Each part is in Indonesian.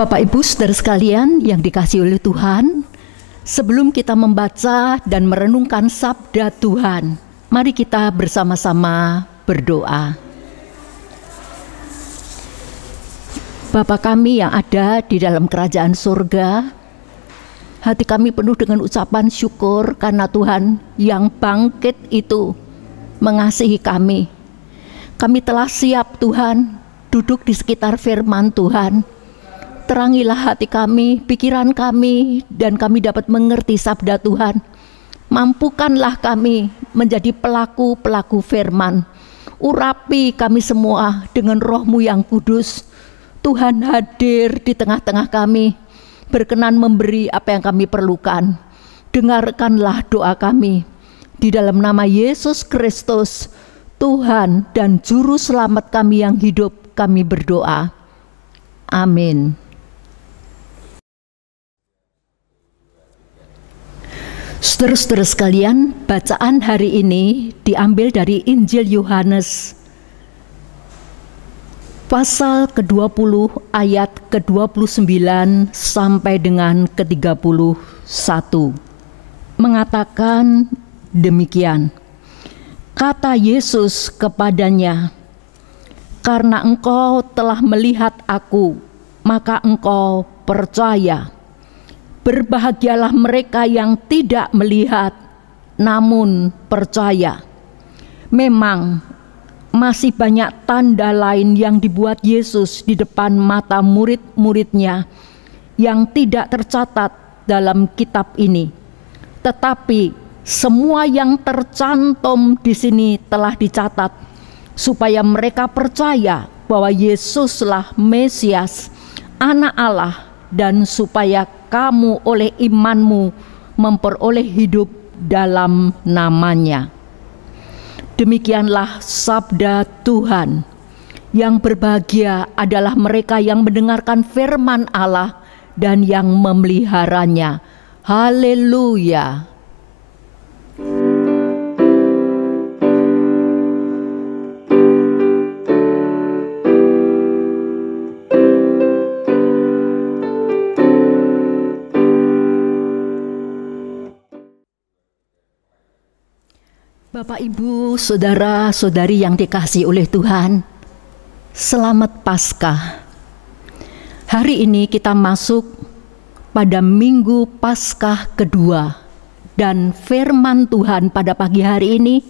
Bapak Ibu saudara sekalian yang dikasihi oleh Tuhan, sebelum kita membaca dan merenungkan sabda Tuhan, mari kita bersama-sama berdoa. Bapa kami yang ada di dalam kerajaan surga, hati kami penuh dengan ucapan syukur karena Tuhan yang bangkit itu mengasihi kami. Kami telah siap Tuhan duduk di sekitar firman Tuhan. Terangilah hati kami, pikiran kami, dan kami dapat mengerti sabda Tuhan. Mampukanlah kami menjadi pelaku-pelaku firman. Urapi kami semua dengan Roh-Mu yang kudus. Tuhan hadir di tengah-tengah kami, berkenan memberi apa yang kami perlukan. Dengarkanlah doa kami. Di dalam nama Yesus Kristus, Tuhan dan Juru Selamat kami yang hidup, kami berdoa. Amin. Saudara-saudara sekalian, bacaan hari ini diambil dari Injil Yohanes pasal ke-20 ayat ke-29 sampai dengan ke-31. Mengatakan demikian. Kata Yesus kepadanya, "Karena engkau telah melihat aku, maka engkau percaya. Berbahagialah mereka yang tidak melihat, namun percaya." Memang masih banyak tanda lain yang dibuat Yesus di depan mata murid-muridnya yang tidak tercatat dalam kitab ini. Tetapi semua yang tercantum di sini telah dicatat, supaya mereka percaya bahwa Yesuslah Mesias, Anak Allah, dan supaya kamu oleh imanmu memperoleh hidup dalam namanya. Demikianlah sabda Tuhan. Yang berbahagia adalah mereka yang mendengarkan firman Allah dan yang memeliharanya. Haleluya. Bapak, Ibu, saudara-saudari yang dikasihi oleh Tuhan, selamat Paskah. Hari ini kita masuk pada Minggu Paskah kedua, dan firman Tuhan pada pagi hari ini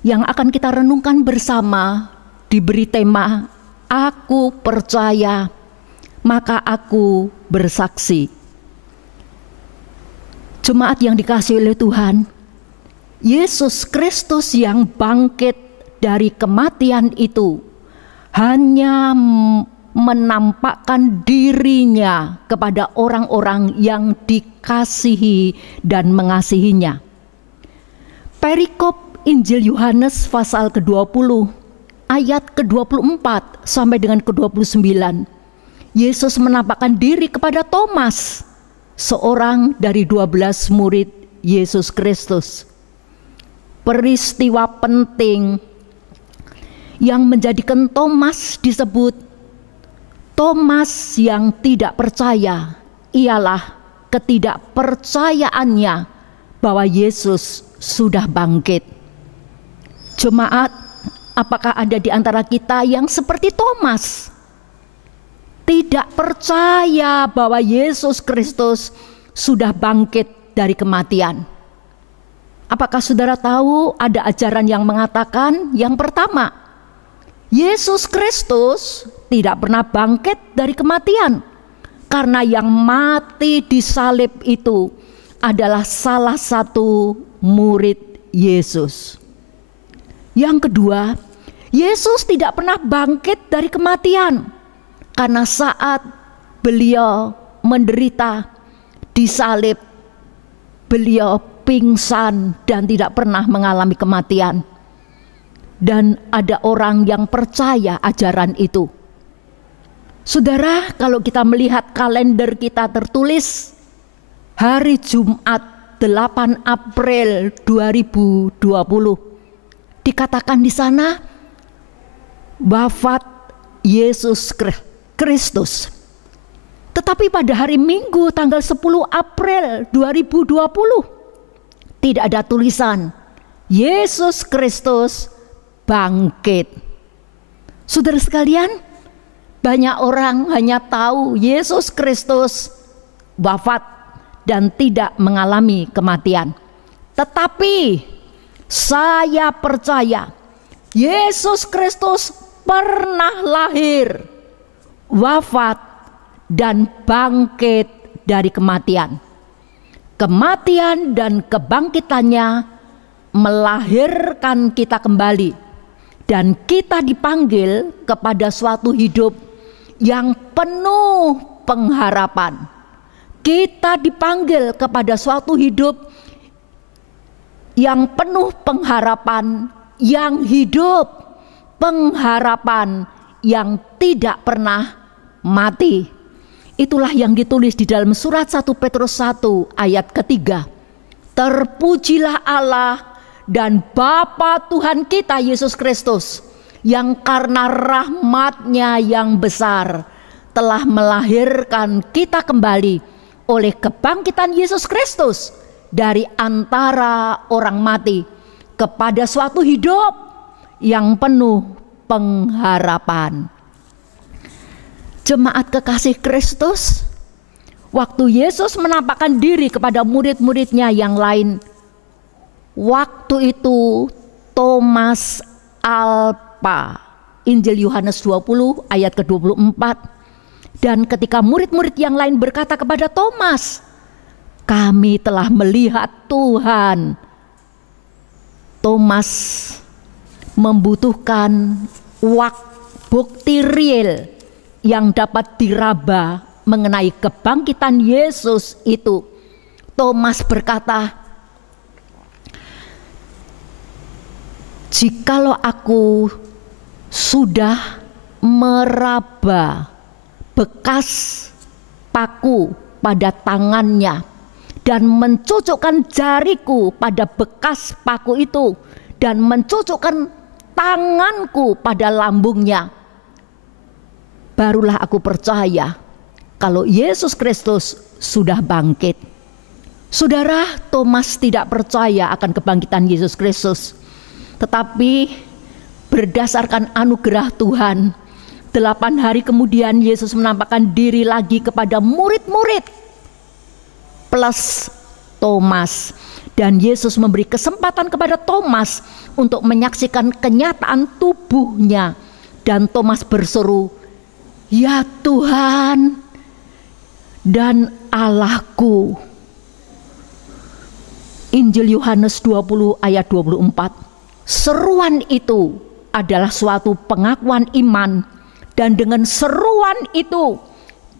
yang akan kita renungkan bersama diberi tema "Aku percaya, maka aku bersaksi". Jemaat yang dikasihi oleh Tuhan, Yesus Kristus yang bangkit dari kematian itu hanya menampakkan dirinya kepada orang-orang yang dikasihi dan mengasihinya. Perikop Injil Yohanes pasal ke-20 ayat ke-24 sampai dengan ke-29. Yesus menampakkan diri kepada Thomas, seorang dari 12 murid Yesus Kristus. Peristiwa penting yang menjadikan Thomas disebut Thomas yang tidak percaya ialah ketidakpercayaannya bahwa Yesus sudah bangkit. Jemaat, apakah ada di antara kita yang seperti Thomas? Tidak percaya bahwa Yesus Kristus sudah bangkit dari kematian. Apakah saudara tahu ada ajaran yang mengatakan yang pertama, Yesus Kristus tidak pernah bangkit dari kematian karena yang mati di salib itu adalah salah satu murid Yesus. Yang kedua, Yesus tidak pernah bangkit dari kematian karena saat beliau menderita di salib, beliau pingsan dan tidak pernah mengalami kematian. Dan ada orang yang percaya ajaran itu. Saudara, kalau kita melihat kalender kita tertulis hari Jumat 8 April 2020, dikatakan di sana wafat Yesus Kristus. Tetapi pada hari Minggu tanggal 10 April 2020 tidak ada tulisan Yesus Kristus bangkit. Saudara sekalian, banyak orang hanya tahu Yesus Kristus wafat dan tidak mengalami kematian. Tetapi saya percaya Yesus Kristus pernah lahir, wafat, dan bangkit dari kematian. Kematian dan kebangkitannya melahirkan kita kembali, dan kita dipanggil kepada suatu hidup yang penuh pengharapan. Kita dipanggil kepada suatu hidup yang penuh pengharapan, yang hidup, pengharapan yang tidak pernah mati. Itulah yang ditulis di dalam surat 1 Petrus 1 ayat ketiga. Terpujilah Allah dan Bapa Tuhan kita Yesus Kristus, yang karena rahmat-Nya yang besar telah melahirkan kita kembali oleh kebangkitan Yesus Kristus dari antara orang mati kepada suatu hidup yang penuh pengharapan. Jemaat kekasih Kristus, waktu Yesus menampakkan diri kepada murid-muridnya yang lain, waktu itu Thomas Alpa, Injil Yohanes 20 ayat ke-24. Dan ketika murid-murid yang lain berkata kepada Thomas, "Kami telah melihat Tuhan," Thomas membutuhkan bukti real yang dapat diraba mengenai kebangkitan Yesus itu. Thomas berkata, "Jikalau aku sudah meraba bekas paku pada tangannya dan mencucukkan jariku pada bekas paku itu dan mencucukkan tanganku pada lambungnya, barulah aku percaya kalau Yesus Kristus sudah bangkit." Saudara, Thomas tidak percaya akan kebangkitan Yesus Kristus. Tetapi berdasarkan anugerah Tuhan, 8 hari kemudian Yesus menampakkan diri lagi kepada murid-murid plus Thomas. Dan Yesus memberi kesempatan kepada Thomas untuk menyaksikan kenyataan tubuhnya. Dan Thomas berseru, "Ya Tuhan dan Allahku." Injil Yohanes 20 ayat 24. Seruan itu adalah suatu pengakuan iman, dan dengan seruan itu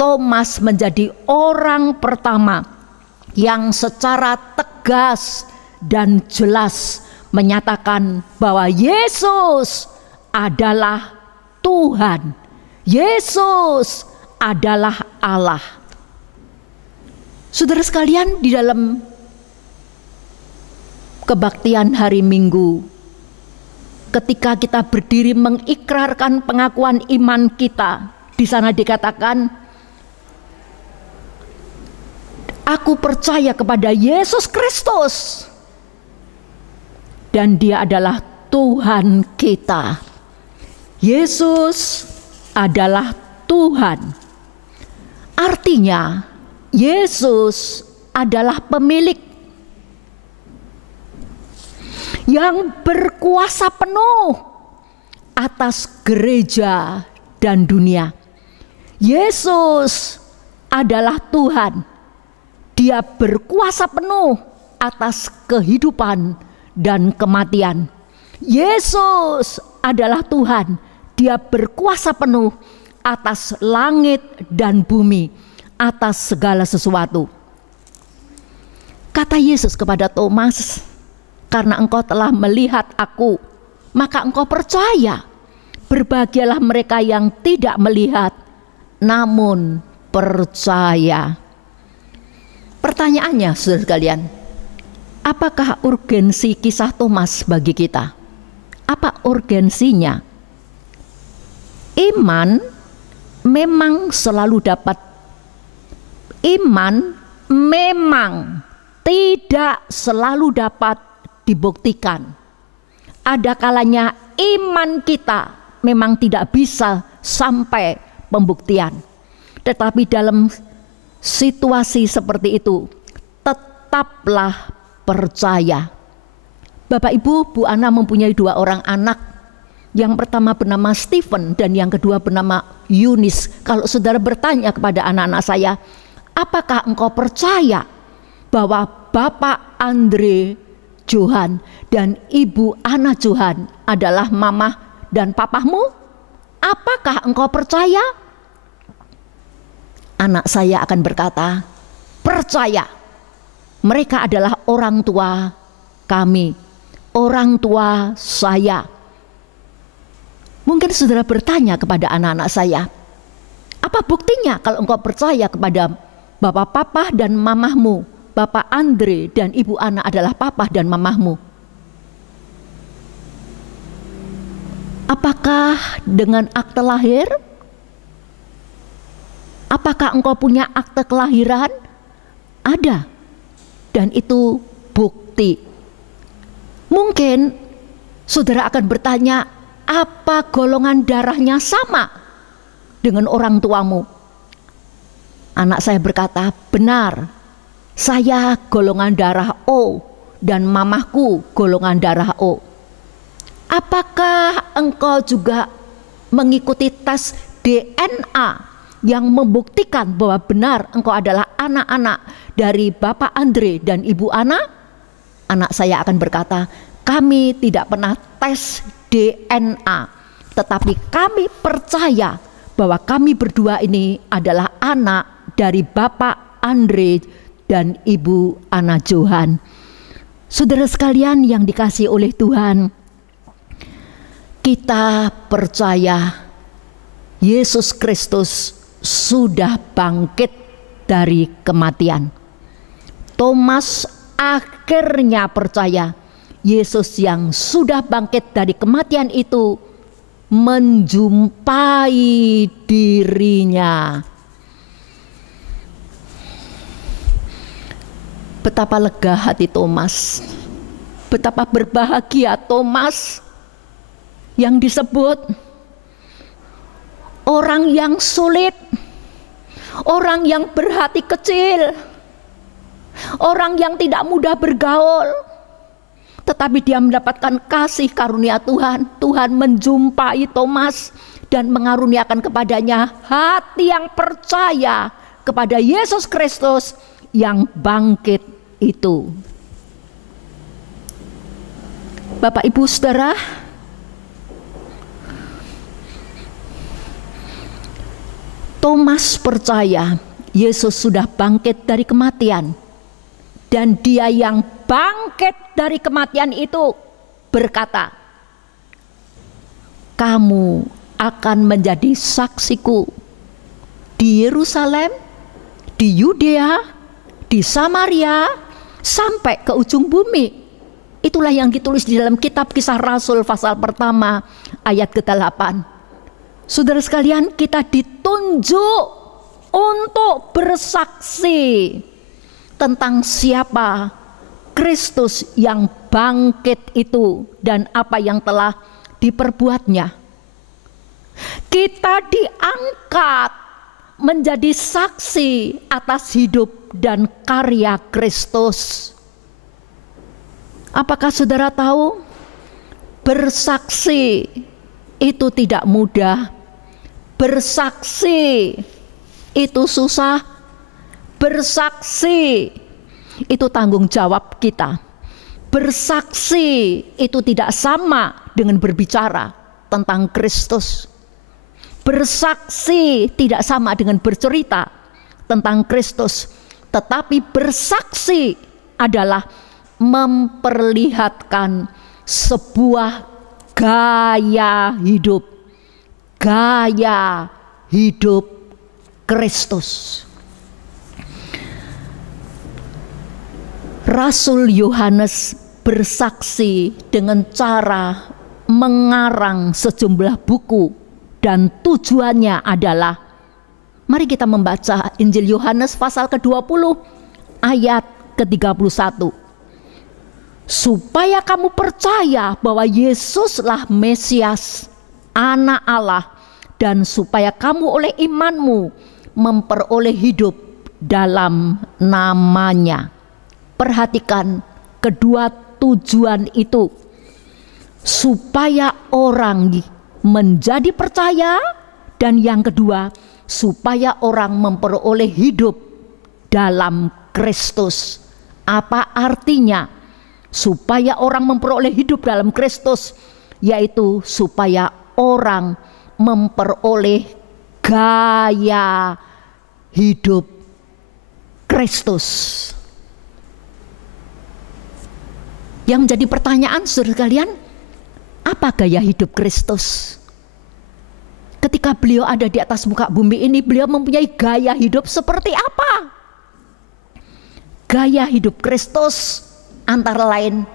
Thomas menjadi orang pertama yang secara tegas dan jelas menyatakan bahwa Yesus adalah Tuhan, Yesus adalah Allah. Saudara sekalian, di dalam kebaktian hari Minggu, ketika kita berdiri mengikrarkan pengakuan iman kita, di sana dikatakan, "Aku percaya kepada Yesus Kristus dan Dia adalah Tuhan kita." Yesus adalah Tuhan. Artinya Yesus adalah pemilik yang berkuasa penuh atas gereja dan dunia. Yesus adalah Tuhan. Dia berkuasa penuh atas kehidupan dan kematian. Yesus adalah Tuhan. Dia berkuasa penuh atas langit dan bumi, atas segala sesuatu. Kata Yesus kepada Thomas, "Karena engkau telah melihat aku, maka engkau percaya. Berbahagialah mereka yang tidak melihat, namun percaya." Pertanyaannya, saudara sekalian, apakah urgensi kisah Thomas bagi kita? Apa urgensinya? Iman memang selalu dapat iman memang tidak selalu dapat dibuktikan. Ada kalanya iman kita memang tidak bisa sampai pembuktian. Tetapi dalam situasi seperti itu, tetaplah percaya. Bapak Ibu, Bu Ana mempunyai 2 orang anak. Yang pertama bernama Stephen dan yang kedua bernama Yunis. Kalau saudara bertanya kepada anak-anak saya, apakah engkau percaya bahwa Bapak Andre Johan dan Ibu Ana Johan adalah mamah dan papahmu? Apakah engkau percaya? Anak saya akan berkata, percaya. Mereka adalah orang tua kami, orang tua saya. Mungkin saudara bertanya kepada anak-anak saya, apa buktinya kalau engkau percaya kepada Bapak Papa dan mamahmu, Bapak Andre dan Ibu Ana adalah papa dan mamahmu? Apakah dengan akte lahir? Apakah engkau punya akte kelahiran? Ada. Dan itu bukti. Mungkin saudara akan bertanya, apa golongan darahnya sama dengan orang tuamu? Anak saya berkata, benar, saya golongan darah O dan mamahku golongan darah O. Apakah engkau juga mengikuti tes DNA yang membuktikan bahwa benar engkau adalah anak-anak dari Bapak Andre dan Ibu Ana? Anak saya akan berkata, kami tidak pernah tes DNA, tetapi kami percaya bahwa kami berdua ini adalah anak dari Bapak Andre dan Ibu Ana Johan. Saudara sekalian yang dikasihi oleh Tuhan, kita percaya Yesus Kristus sudah bangkit dari kematian. Thomas akhirnya percaya Yesus yang sudah bangkit dari kematian itu menjumpai dirinya. Betapa lega hati Thomas, betapa berbahagia Thomas yang disebut orang yang sulit, orang yang berhati kecil, orang yang tidak mudah bergaul, tetapi dia mendapatkan kasih karunia Tuhan. Tuhan menjumpai Thomas dan mengaruniakan kepadanya hati yang percaya kepada Yesus Kristus yang bangkit itu. Bapak Ibu Saudara, Thomas percaya Yesus sudah bangkit dari kematian, dan dia yang bangkit dari kematian itu berkata, kamu akan menjadi saksiku di Yerusalem, di Yudea, di Samaria, sampai ke ujung bumi. Itulah yang ditulis di dalam kitab Kisah Rasul pasal pertama ayat ke-8. Saudara sekalian, kita ditunjuk untuk bersaksi tentang siapa Kristus yang bangkit itu dan apa yang telah diperbuatnya. Kita diangkat menjadi saksi atas hidup dan karya Kristus. Apakah saudara tahu, bersaksi itu tidak mudah, bersaksi itu susah, bersaksi itu tanggung jawab kita. Bersaksi itu tidak sama dengan berbicara tentang Kristus. Bersaksi tidak sama dengan bercerita tentang Kristus, tetapi bersaksi adalah memperlihatkan sebuah gaya hidup Kristus. Rasul Yohanes bersaksi dengan cara mengarang sejumlah buku, dan tujuannya adalah Mari kita membaca Injil Yohanes pasal ke-20 ayat ke-31. Supaya kamu percaya bahwa Yesuslah Mesias, Anak Allah, dan supaya kamu oleh imanmu memperoleh hidup dalam namanya. Perhatikan kedua tujuan itu, supaya orang menjadi percaya, dan yang kedua supaya orang memperoleh hidup dalam Kristus. Apa artinya supaya orang memperoleh hidup dalam Kristus? Yaitu supaya orang memperoleh gaya hidup Kristus. Yang menjadi pertanyaan saudara sekalian, apa gaya hidup Kristus? Ketika beliau ada di atas muka bumi ini, beliau mempunyai gaya hidup seperti apa? Gaya hidup Kristus antara lain,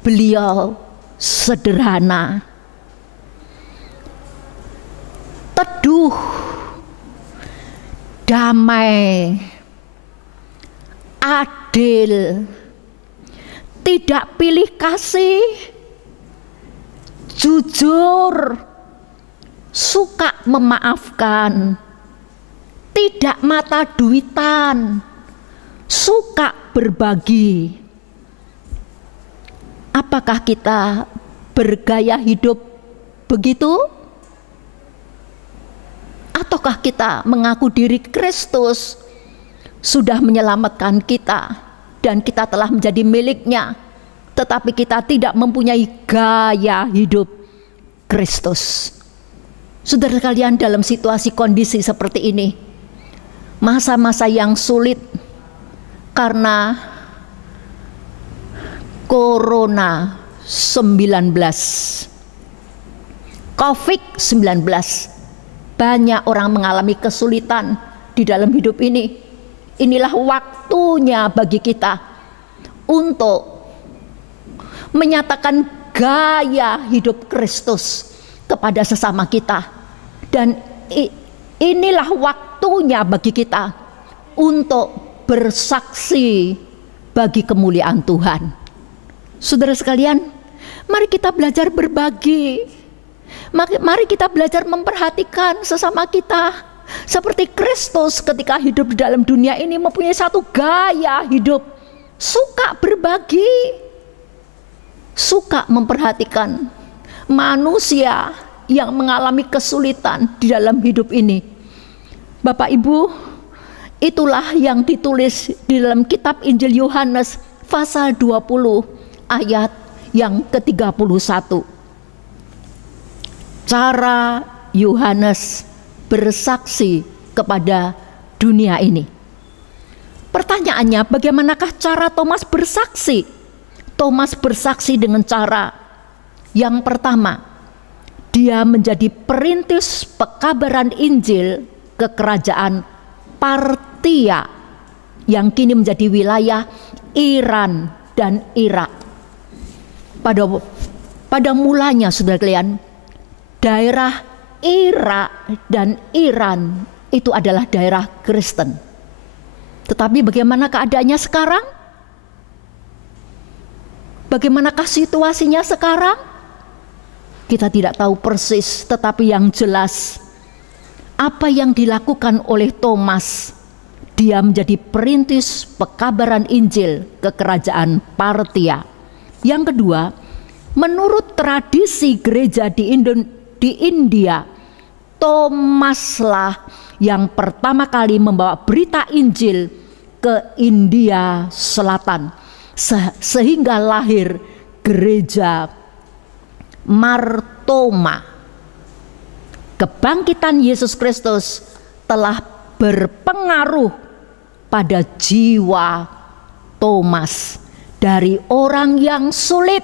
beliau sederhana, teduh, damai, adil, tidak pilih kasih, jujur, suka memaafkan, tidak mata duitan, suka berbagi. Apakah kita bergaya hidup begitu? Ataukah kita mengaku diri Kristus sudah menyelamatkan kita dan kita telah menjadi miliknya, tetapi kita tidak mempunyai gaya hidup Kristus? Saudara sekalian, dalam situasi kondisi seperti ini, masa-masa yang sulit karena Corona-19, COVID-19, banyak orang mengalami kesulitan di dalam hidup ini. Inilah waktunya bagi kita untuk menyatakan gaya hidup Kristus kepada sesama kita. Dan inilah waktunya bagi kita untuk bersaksi bagi kemuliaan Tuhan. Saudara sekalian, mari kita belajar berbagi. Mari kita belajar memperhatikan sesama kita. Seperti Kristus ketika hidup di dalam dunia ini mempunyai satu gaya hidup, suka berbagi, suka memperhatikan manusia yang mengalami kesulitan di dalam hidup ini. Bapak Ibu, itulah yang ditulis di dalam kitab Injil Yohanes pasal 20 ayat yang ke-31. Cara Yohanes bersaksi kepada dunia ini. Pertanyaannya, bagaimanakah cara Thomas bersaksi? Thomas bersaksi dengan cara yang pertama, dia menjadi perintis pekabaran Injil ke kerajaan Partia yang kini menjadi wilayah Iran dan Irak. Pada mulanya, saudara sekalian, daerah Irak dan Iran itu adalah daerah Kristen. Tetapi bagaimana keadaannya sekarang? Bagaimanakah situasinya sekarang? Kita tidak tahu persis, tetapi yang jelas apa yang dilakukan oleh Thomas, dia menjadi perintis pekabaran Injil ke kerajaan Partia. Yang kedua, menurut tradisi gereja di India, Thomaslah yang pertama kali membawa berita Injil ke India Selatan, sehingga lahir gereja Martoma. Kebangkitan Yesus Kristus telah berpengaruh pada jiwa Thomas. Dari orang yang sulit,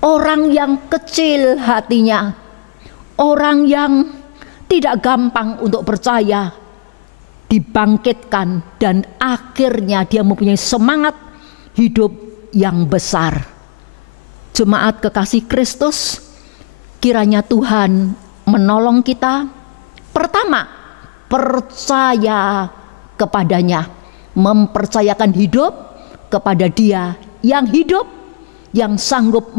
orang yang kecil hatinya, orang yang tidak gampang untuk percaya, dibangkitkan dan akhirnya dia mempunyai semangat hidup yang besar. Jemaat kekasih Kristus, kiranya Tuhan menolong kita. Pertama, percaya kepadanya, mempercayakan hidup kepada Dia yang hidup, yang sanggup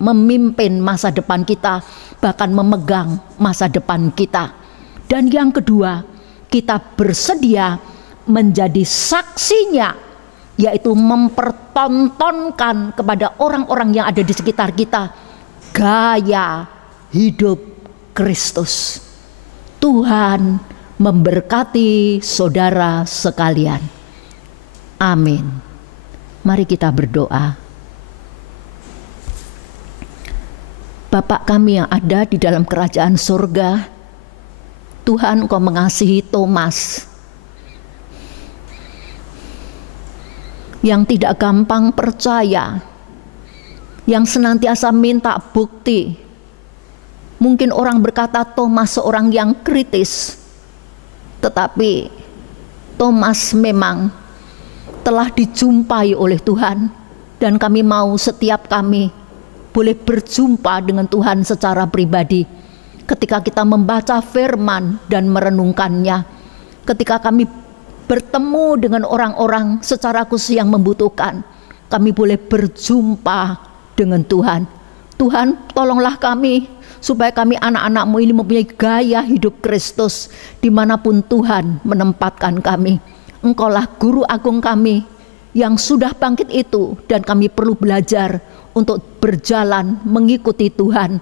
memimpin masa depan kita, bahkan memegang masa depan kita. Dan yang kedua, kita bersedia menjadi saksinya, yaitu mempertontonkan kepada orang-orang yang ada di sekitar kita gaya hidup Kristus. Tuhan memberkati saudara sekalian. Amin. Mari kita berdoa. Bapa kami yang ada di dalam kerajaan surga, Tuhan, Engkau mengasihi Thomas yang tidak gampang percaya, yang senantiasa minta bukti. Mungkin orang berkata Thomas seorang yang kritis, tetapi Thomas memang telah dijumpai oleh Tuhan, dan kami mau setiap kami boleh berjumpa dengan Tuhan secara pribadi. Ketika kita membaca firman dan merenungkannya, ketika kami bertemu dengan orang-orang secara khusus yang membutuhkan, kami boleh berjumpa dengan Tuhan. Tuhan, tolonglah kami supaya kami anak-anak-Mu ini mempunyai gaya hidup Kristus dimanapun Tuhan menempatkan kami. Engkaulah guru agung kami yang sudah bangkit itu, dan kami perlu belajar untuk berjalan mengikuti Tuhan,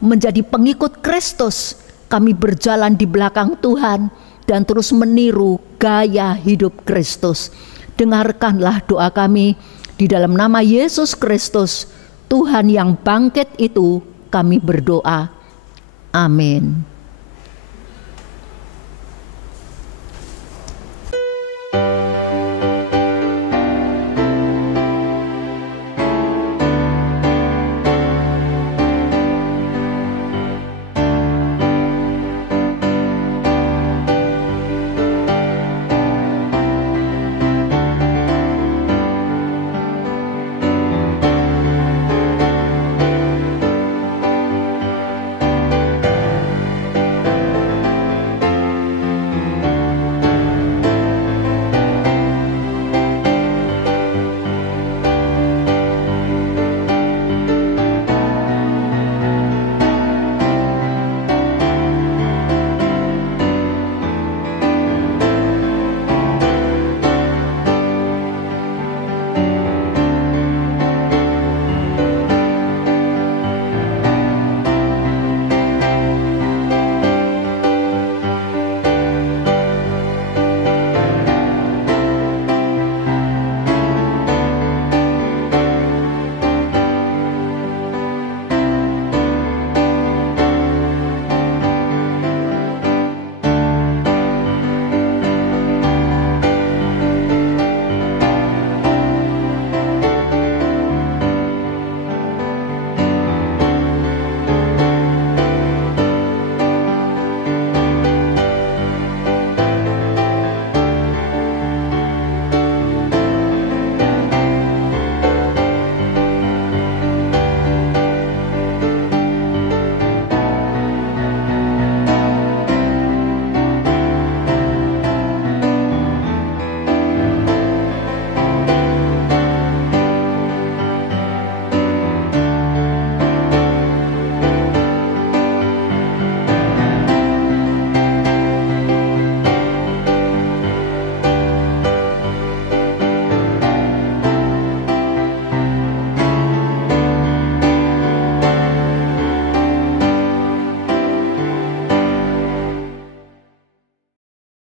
menjadi pengikut Kristus. Kami berjalan di belakang Tuhan dan terus meniru gaya hidup Kristus. Dengarkanlah doa kami di dalam nama Yesus Kristus, Tuhan yang bangkit itu, kami berdoa. Amin.